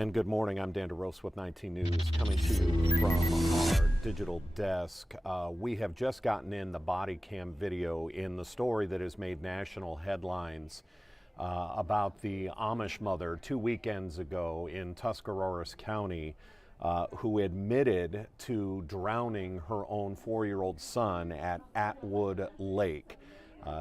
And good morning, I'm Dan DeRose with 19 News, coming to you from our digital desk. We have just gotten in the body cam video in the story that has made national headlines about the Amish mother 2 weekends ago in Tuscarawas County who admitted to drowning her own 4-year-old son at Atwood Lake.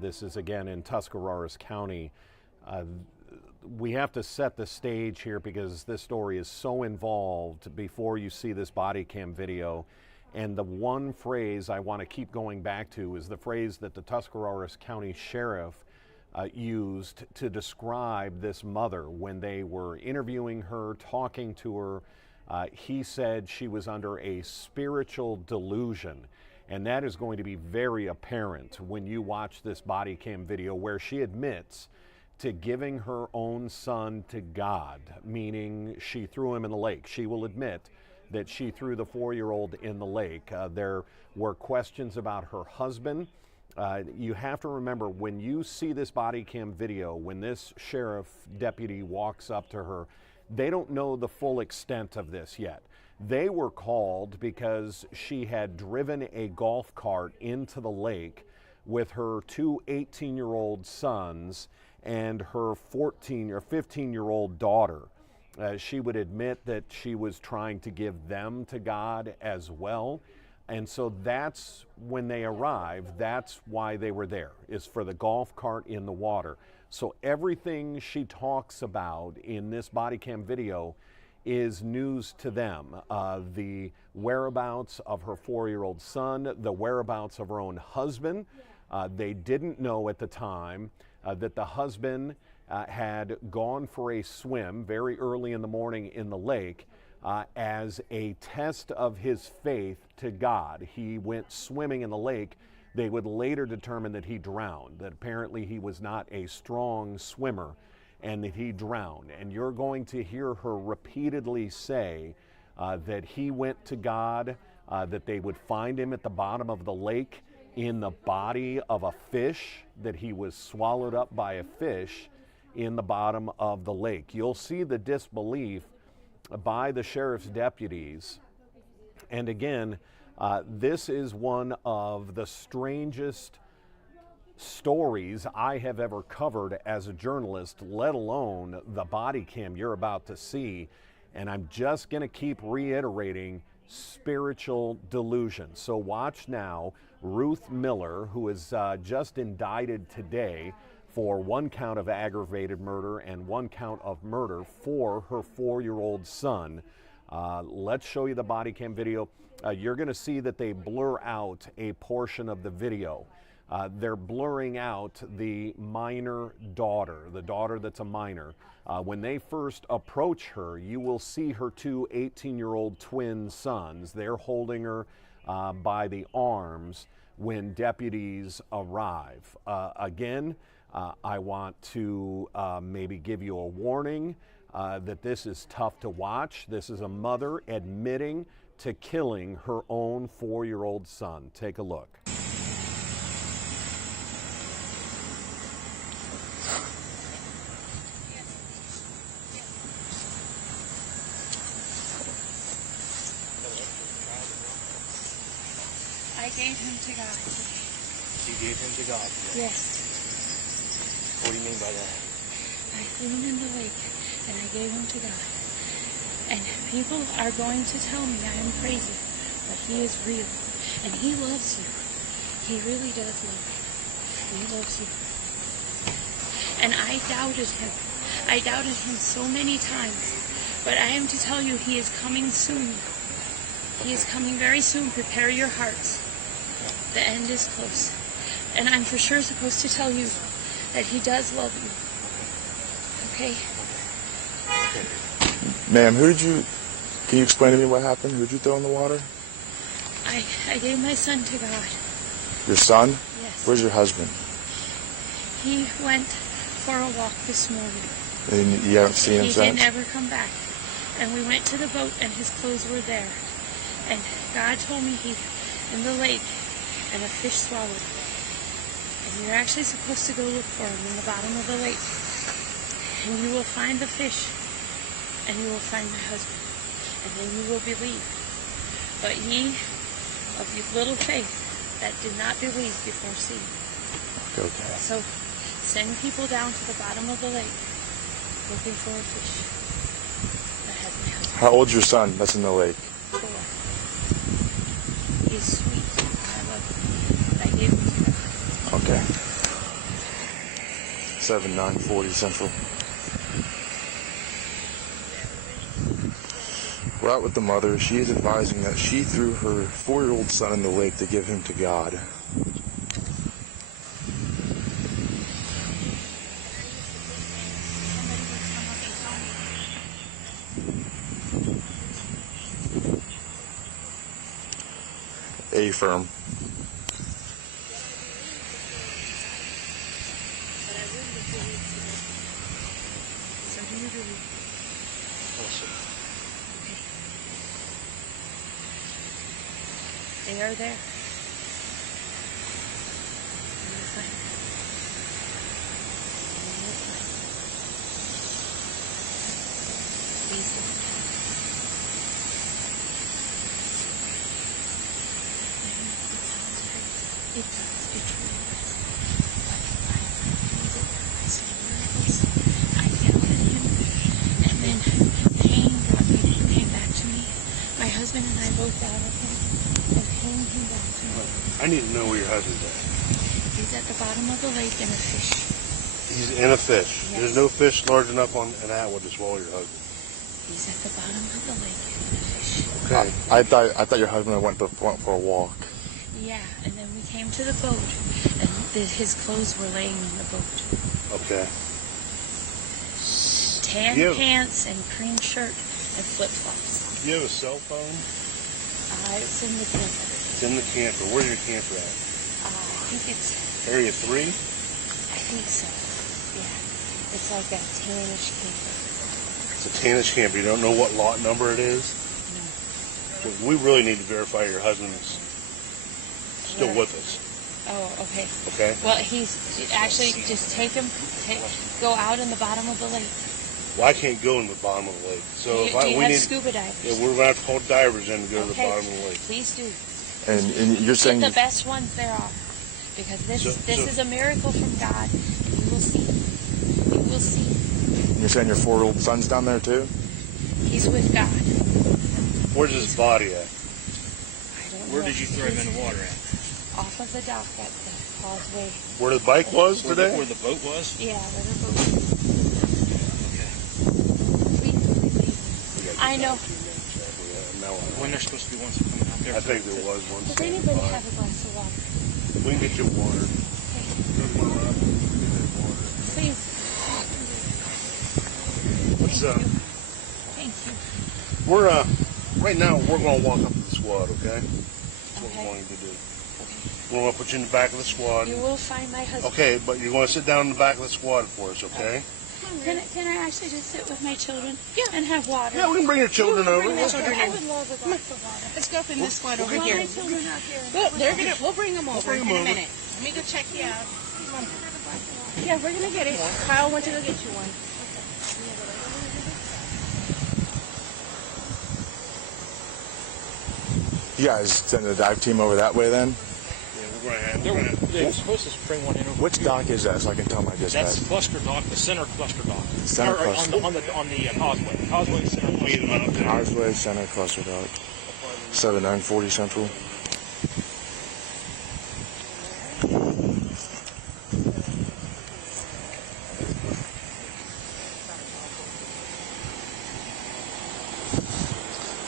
This is again in Tuscarawas County. We have to set the stage here because this story is so involved before you see this body cam video. And the one phrase I want to keep going back to is the phrase that the Tuscarawas County Sheriff used to describe this mother when they were interviewing her, talking to her. He said she was under a spiritual delusion. And that is going to be very apparent when you watch this body cam video where she admits to giving her own son to God, meaning she threw him in the lake. She will admit that she threw the 4-year-old in the lake. There were questions about her husband. You have to remember, when you see this body cam video, when this sheriff deputy walks up to her, they don't know the full extent of this yet. They were called because she had driven a golf cart into the lake with her two 18-year-old sons and her 14 or 15-year-old daughter. She would admit that she was trying to give them to God as well. And so that's when they arrived, that's why they were there, is for the golf cart in the water. So everything she talks about in this body cam video is news to them. The whereabouts of her 4-year-old son, the whereabouts of her own husband. They didn't know at the time that the husband had gone for a swim very early in the morning in the lake as a test of his faith to God. He went swimming in the lake. They would later determine that he drowned, that apparently he was not a strong swimmer and that he drowned. And you're going to hear her repeatedly say that he went to God, that they would find him at the bottom of the lake in the body of a fish, that he was swallowed up by a fish in the bottom of the lake. You'll see the disbelief by the sheriff's deputies. And again, this is one of the strangest stories I have ever covered as a journalist, let alone the body cam you're about to see. And I'm just going to keep reiterating spiritual delusion. So watch now. Ruth Miller, who is just indicted today for 1 count of aggravated murder and 1 count of murder for her 4-year-old son. Let's show you the body cam video. You're going to see that they blur out a portion of the video. They're blurring out the minor daughter, the daughter that's a minor. When they first approach her, you will see her two 18-year-old twin sons. They're holding her by the arms when deputies arrive. Again, I want to maybe give you a warning that this is tough to watch. This is a mother admitting to killing her own 4-year-old son. Take a look. I gave him to God. You gave him to God? Yes. What do you mean by that? I threw him in the lake, and I gave him to God. And people are going to tell me I am crazy, but he is real, and he loves you. He really does love you. He loves you. And I doubted him. I doubted him so many times, but I am to tell you he is coming soon. He is coming very soon. Prepare your hearts. The end is close. And I'm for sure supposed to tell you that he does love you. Okay? Ma'am, can you explain to me what happened? Who did you throw in the water? I gave my son to God. Your son? Yes. Where's your husband? He went for a walk this morning. And you haven't seen him He since? didn't ever come back. And we went to the boat and his clothes were there. And God told me he's in the lake and a fish swallowed him. And you're actually supposed to go look for him in the bottom of the lake. And you will find the fish. and you will find my husband, and then you will believe. But ye of little faith that did not believe before seeing. Okay. So send people down to the bottom of the lake looking for a fish that has my husband. How old's your son that's in the lake? 4. He's sweet. I love him. I gave him to God. Okay. 7/9/40 Central. We're out with the mother. She is advising that she threw her 4-year-old son in the lake to give him to God. A firm. So do you believe? They are there. You will find them. You will find them. Please don't. It does. It truly does. But I believe it. I see miracles. I yelled at him. And then pain brought me. Came back to me. My husband and I both died of him. And pain came back to me. I need to know where your husband's at. He's at the bottom of the lake in a fish. He's in a fish. Yes. There's no fish large enough on an Atwood to swallow your husband. He's at the bottom of the lake in a fish. Okay. I thought your husband went for a walk. Yeah, and then we came to the boat, and his clothes were laying on the boat. Okay. Tan Yeah. pants and cream shirt and flip-flops. Do you have a cell phone? It's in the camper. It's in the camper. Where's your camper at? I think it's, Area 3? I think so. Yeah. It's like a tannish camper. It's a tannish camper. You don't know what lot number it is? No. Well, we really need to verify your husband's still Where? with us. Oh, okay. Okay? Well, he's actually just go out in the bottom of the lake. Well, I can't go in the bottom of the lake. So Do if you we have need, scuba divers? yeah, we're gonna have to call divers in to go to the Okay. bottom of the lake. Please do. And you're saying Get the best ones there are, because this is a miracle from God, and you will see. You will see. you're saying your 4-year-old son's down there too? He's with God. Where's his body at? I don't know. Where did you throw him in the water at? Off of the dock at the causeway. Where the bike was Where today? the boat was? Yeah, where the boat is. Okay. Please believe me. I know. When there's supposed to be ones coming out there? I think there was one. Does anybody have a glass of water? We can get you water. Please. What's Thank you. Thank you. We're right now we're gonna walk up to the squad, okay? That's what Okay. we're going to do. We're gonna put you in the back of the squad. You will find my husband. Okay, but you're gonna sit down in the back of the squad for us, okay? Can I actually just sit with my children? Yeah. And have water? Yeah, we can bring your children over. I would love a glass of water. Let's go up in this squad over Well, here. my children out here. We'll bring them over bring in 'em a over. minute. Let me go check you out. Come on. Yeah, we're gonna get it. Kyle wants to go get you one. You guys sending the dive team over that way then? Yeah, we're gonna have. They're supposed to bring one in over Which here. dock is that so I can tell my dispatch? That's cluster dock, the center cluster dock. Center Or, cluster. On the causeway. Causeway center cluster dock. Causeway Center Cluster Dock. 7/9/40 Central.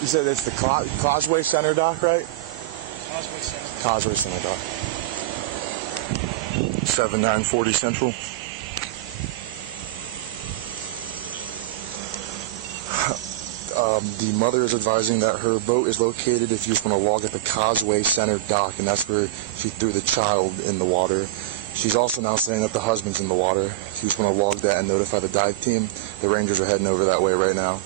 You said it's the Causeway Center Dock, right? Causeway center. Causeway Center Dock. 7/9/40 Central. The mother is advising that her boat is located if you just want to log at the Causeway Center Dock, and that's where she threw the child in the water. She's also now saying that the husband's in the water. If you just want to log that and notify the dive team, the Rangers are heading over that way right now.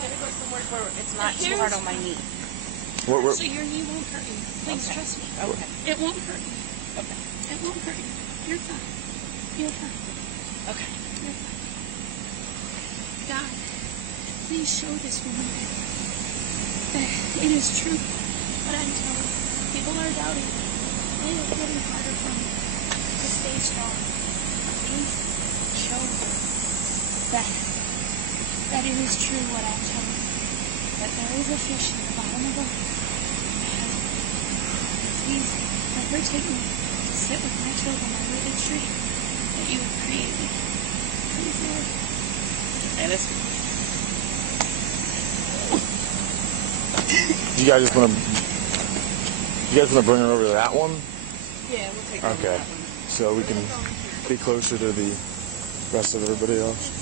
Gotta go somewhere where it's not The too hair hard is on my fine. knee. So your knee won't hurt you. Please Okay. trust me. Okay. It won't hurt you. Okay. It won't hurt you. You're fine. You're fine. Okay. You're fine. God, please show this woman that it is true what I'm telling you. People are doubting. It is getting harder for me to stay strong. Please show that it is true what I'm telling you. That there is a fish in the bottom of the lake. And please let her take me to sit with my children under the tree that you have created. Please, Lord. And it's You guys just want to? You guys want to bring her over to that one? yeah, we'll take over Okay. that one. So we can be closer to the rest of everybody else.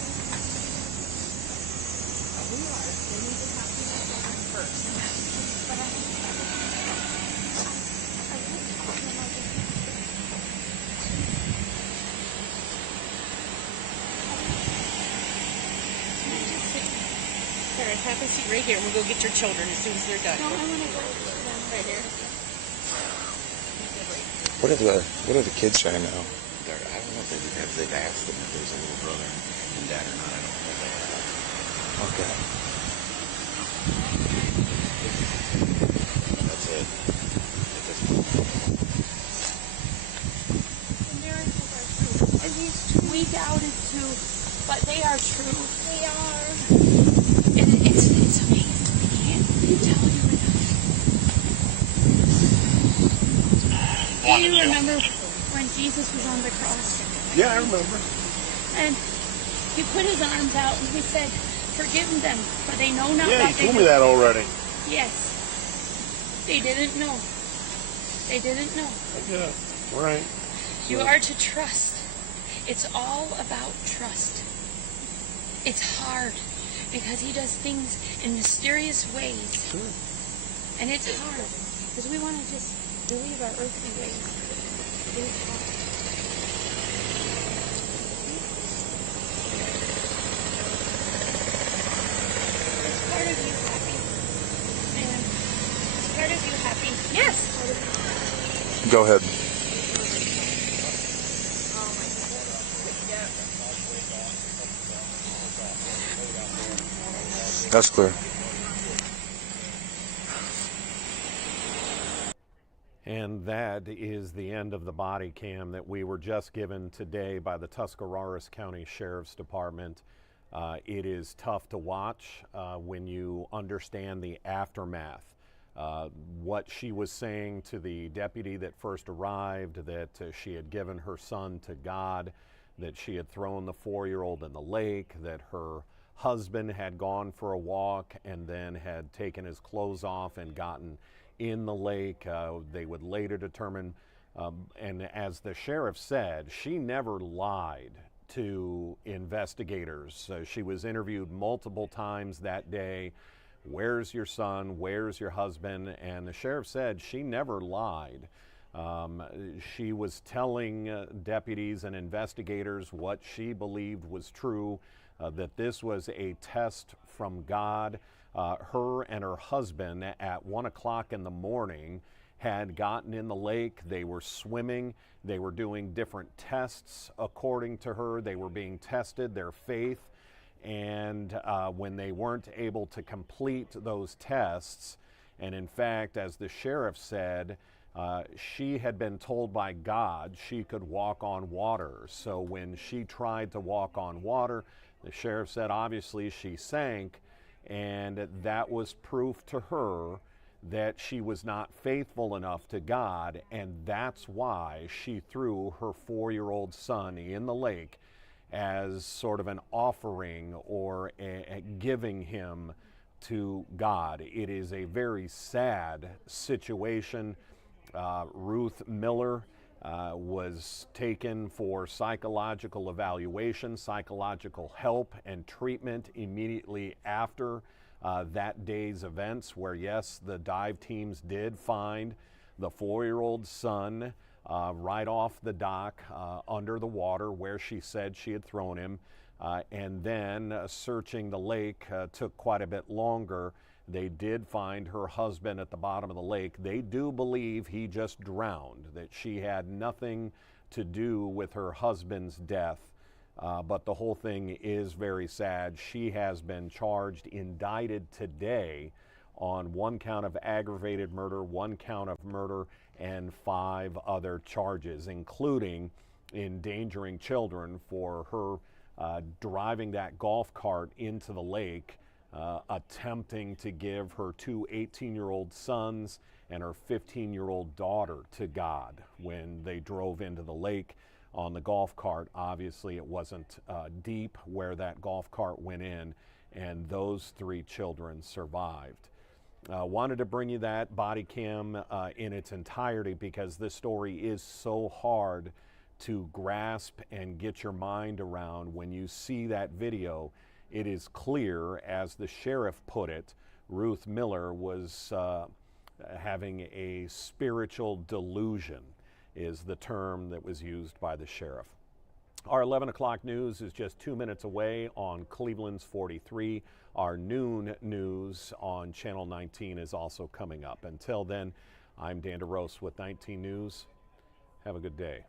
Here, have a seat right here, and we'll go get your children as soon as they're done. No, I want to go with them. Right here. What are the kids saying now? I don't know if they've asked them if there's a little brother and dad or not. I don't know that. Okay. That's it. At this point. The miracles are true. And these two, we doubted too, but they are true. They are. And it's amazing. I can't tell you enough. Do you remember when Jesus was on the cross? Yeah, I remember. And he put his arms out and he said, "Forgive them, for they know not Yeah, what you they told do." me that already. Yes. They didn't know. They didn't know. Yeah, right. You are to trust. It's all about trust. It's hard because he does things in mysterious ways. Sure. And it's hard because we want to just believe our earthly ways. It is hard. Is part of you happy? And is part of you happy? Yes. Go ahead. That's clear. And that is the end of the body cam that we were just given today by the Tuscarawas County Sheriff's Department. It is tough to watch when you understand the aftermath. What she was saying to the deputy that first arrived, that she had given her son to God, that she had thrown the 4-year-old in the lake, that her husband had gone for a walk and then had taken his clothes off and gotten in the lake. They would later determine, and as the sheriff said, she never lied to investigators. She was interviewed multiple times that day. Where's your son? Where's your husband? And the sheriff said she never lied. She was telling deputies and investigators what she believed was true, that this was a test from God. Her and her husband at 1 o'clock in the morning had gotten in the lake. They were swimming. They were doing different tests according to her. They were being tested, their faith. And when they weren't able to complete those tests, and in fact, as the sheriff said, she had been told by God she could walk on water. So when she tried to walk on water, the sheriff said obviously she sank, and that was proof to her that she was not faithful enough to God, and that's why she threw her 4-year-old son in the lake as sort of an offering or a giving him to God. It is a very sad situation. Ruth Miller was taken for psychological evaluation, psychological help, and treatment immediately after that day's events, where yes, the dive teams did find the 4-year-old son right off the dock under the water where she said she had thrown him. And then searching the lake took quite a bit longer. They did find her husband at the bottom of the lake. They do believe he just drowned, that she had nothing to do with her husband's death. But the whole thing is very sad. She has been charged, indicted today on 1 count of aggravated murder, 1 count of murder, and 5 other charges, including endangering children for her driving that golf cart into the lake, attempting to give her 2 18-year-old sons and her 15-year-old daughter to God when they drove into the lake on the golf cart. Obviously, it wasn't deep where that golf cart went in, and those 3 children survived. Wanted to bring you that body cam in its entirety because this story is so hard to grasp and get your mind around. When you see that video, it is clear, as the sheriff put it, Ruth Miller was having a spiritual delusion, is the term that was used by the sheriff. Our 11 o'clock news is just 2 minutes away on Cleveland's 43. Our noon news on Channel 19 is also coming up. Until then, I'm Dan DeRose with 19 News. Have a good day.